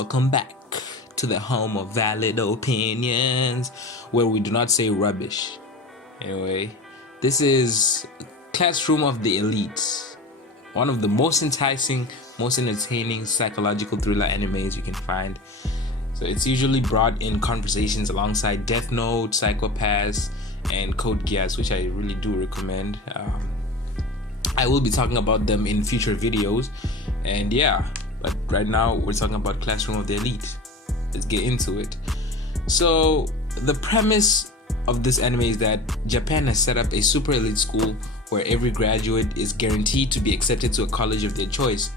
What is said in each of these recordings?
welcome back to the home of valid opinions, where we do not say rubbish. Anyway, this is Classroom of the Elite, one of the most enticing, most entertaining psychological thriller animes you can find. So it's usually brought in conversations alongside Death Note, Psycho-Pass, and Code Geass, which I really do recommend. I will be talking about them in future videos, and but right now we're talking about Classroom of the Elite. Let's get into it. So the premise of this anime is that Japan has set up a super elite school where every graduate is guaranteed to be accepted to a college of their choice.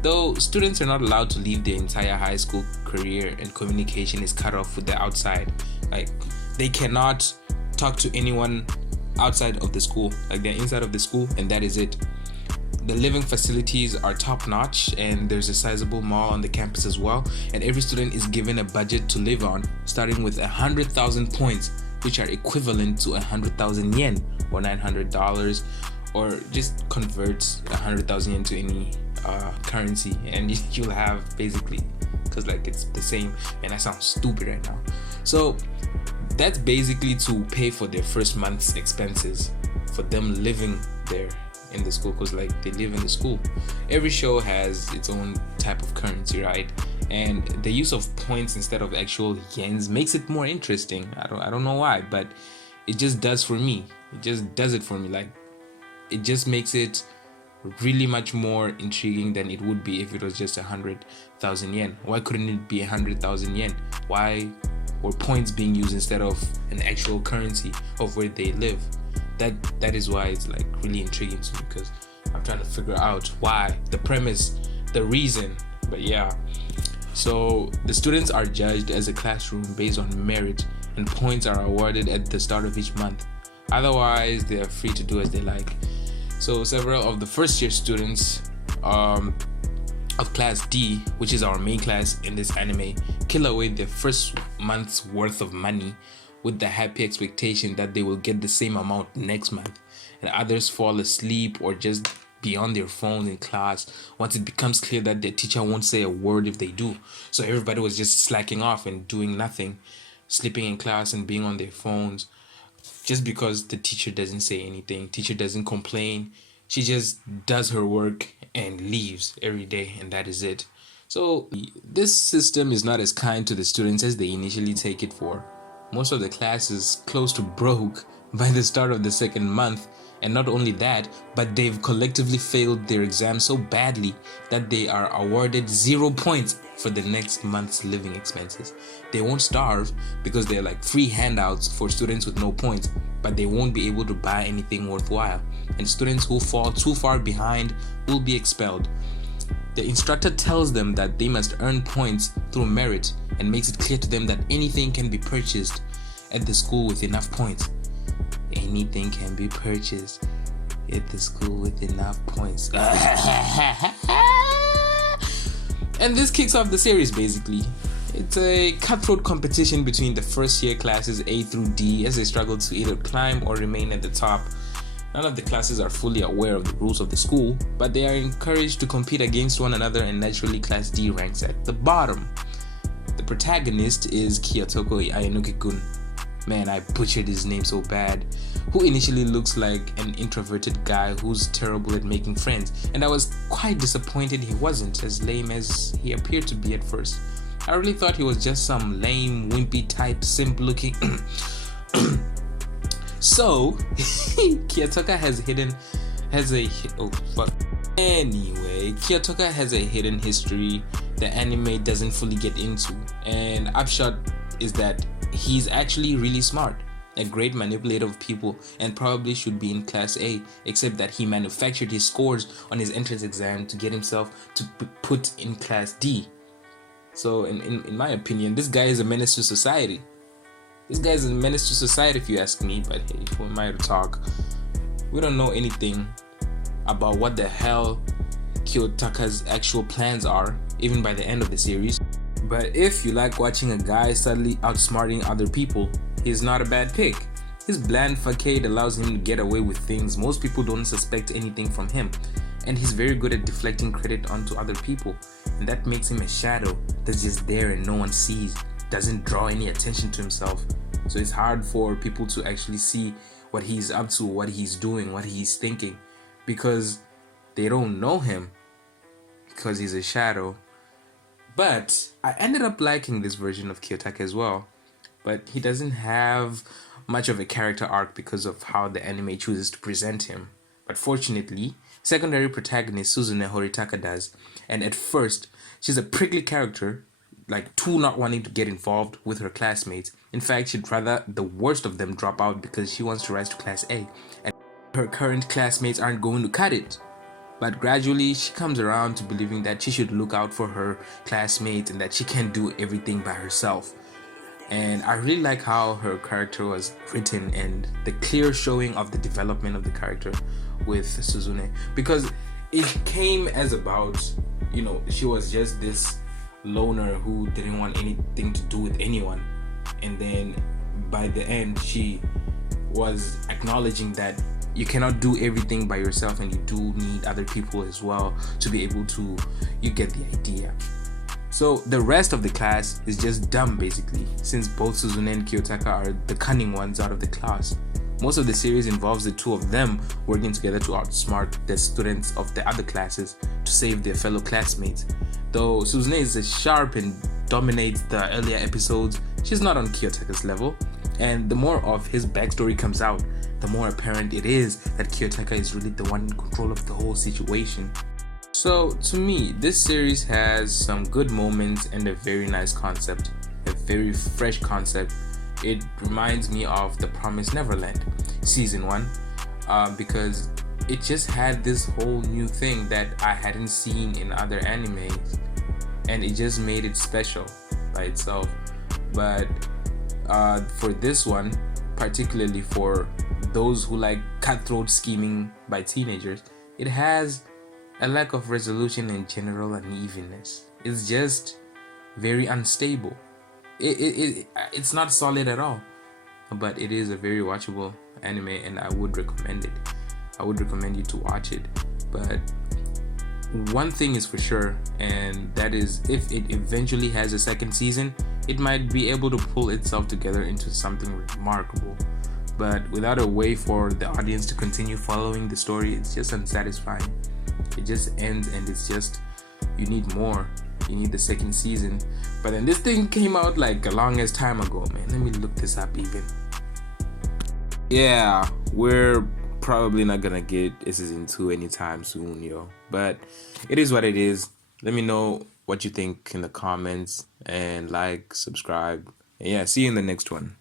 Though students are not allowed to leave their entire high school career, and communication is cut off with the outside. Like, they cannot talk to anyone outside of the school. Like, they're inside of the school and that is it. The living facilities are top notch, and there's a sizable mall on the campus as well, and every student is given a budget to live on, starting with 100,000 points, which are equivalent to 100,000 yen or $900, or just convert 100,000 yen to any currency and you'll have basically, because like it's the same. And that sounds stupid right now. So that's basically to pay for their first month's expenses for them living there in the school, because like they live in the school. Every show has its own type of currency, right? And the use of points instead of actual yens makes it more interesting. I don't know why, but it just does for me. It just does it for me. Like, it just makes it really much more intriguing than it would be if it was just 100,000 yen. Why couldn't it be 100,000 yen? Why were points being used instead of an actual currency of where they live? That is why it's like really intriguing to me, because I'm trying to figure out why, the premise, the reason. But so the students are judged as a classroom based on merit, and points are awarded at the start of each month. Otherwise, they are free to do as they like. So several of the first year students of class D, which is our main class in this anime, kill away their first month's worth of money with the happy expectation that they will get the same amount next month, and others fall asleep or just be on their phones in class once it becomes clear that their teacher won't say a word if they do. So everybody was just slacking off and doing nothing, sleeping in class and being on their phones, just because the teacher doesn't say anything. Teacher doesn't complain. She just does her work and leaves every day, and that is it. So this system is not as kind to the students as they initially take it for. Most of the class is close to broke by the start of the second month, and not only that, but they've collectively failed their exams so badly that they are awarded 0 points for the next month's living expenses. They won't starve because they're like free handouts for students with no points, but they won't be able to buy anything worthwhile, and students who fall too far behind will be expelled. The instructor tells them that they must earn points through merit, and makes it clear to them that anything can be purchased at the school with enough points. Anything can be purchased at the school with enough points. And this kicks off the series basically. It's a cutthroat competition between the first year classes A through D as they struggle to either climb or remain at the top. None of the classes are fully aware of the rules of the school, but they are encouraged to compete against one another, and naturally class D ranks at the bottom. The protagonist is Kiyotoko Ayanuki-kun. Man, I butchered his name so bad. Who initially looks like an introverted guy who's terrible at making friends, and I was quite disappointed he wasn't as lame as he appeared to be at first. I really thought he was just some lame, wimpy type, simp looking. So Kiyotaka Kiyotaka has a hidden history the anime doesn't fully get into, and upshot is that he's actually really smart, a great manipulator of people, and probably should be in class A, except that he manufactured his scores on his entrance exam to get himself to put in class D. So in my opinion, this guy is a menace to society. This guy is a menace to society if you ask me, but hey, who am I to talk? We don't know anything about what the hell Kiyotaka's actual plans are, even by the end of the series. But if you like watching a guy subtly outsmarting other people, he's not a bad pick. His bland facade allows him to get away with things most people don't suspect anything from him, and he's very good at deflecting credit onto other people, and that makes him a shadow that's just there and no one sees, doesn't draw any attention to himself. So it's hard for people to actually see what he's up to, what he's doing, what he's thinking, because they don't know him, because he's a shadow. But I ended up liking this version of Kiyotaka as well, but he doesn't have much of a character arc because of how the anime chooses to present him. But fortunately, secondary protagonist Suzune Horitaka does, and at first, she's a prickly character, like too not wanting to get involved with her classmates. In fact, she'd rather the worst of them drop out because she wants to rise to class A, and her current classmates aren't going to cut it. But gradually, she comes around to believing that she should look out for her classmates and that she can't do everything by herself. And I really like how her character was written and the clear showing of the development of the character with Suzune, because it came as about, she was just this loner who didn't want anything to do with anyone, and then by the end she was acknowledging that you cannot do everything by yourself and you do need other people as well to be able to, you get the idea. So the rest of the class is just dumb basically, since both Suzune and Kiyotaka are the cunning ones out of the class. Most of the series involves the two of them working together to outsmart the students of the other classes to save their fellow classmates. Though Suzune is sharp and dominates the earlier episodes, she's not on Kiyotaka's level, and the more of his backstory comes out, the more apparent it is that Kiyotaka is really the one in control of the whole situation. So to me, this series has some good moments and a very nice concept, a very fresh concept. It reminds me of The Promised Neverland season 1, because it just had this whole new thing that I hadn't seen in other animes, and it just made it special by itself. But for this one, particularly for those who like cutthroat scheming by teenagers, it has a lack of resolution and general unevenness. It's just very unstable. It's not solid at all, but it is a very watchable anime, and I would recommend it. I would recommend you to watch it. But one thing is for sure, and that is if it eventually has a second season, it might be able to pull itself together into something remarkable. But without a way for the audience to continue following the story, it's just unsatisfying. It just ends, and it's just, you need more. You need the second season. But then this thing came out like a longest time ago, man. Let me look this up even. Yeah, we're probably not gonna get season 2 anytime soon, yo. But it is what it is. Let me know what you think in the comments, and like, subscribe, and yeah, see you in the next one.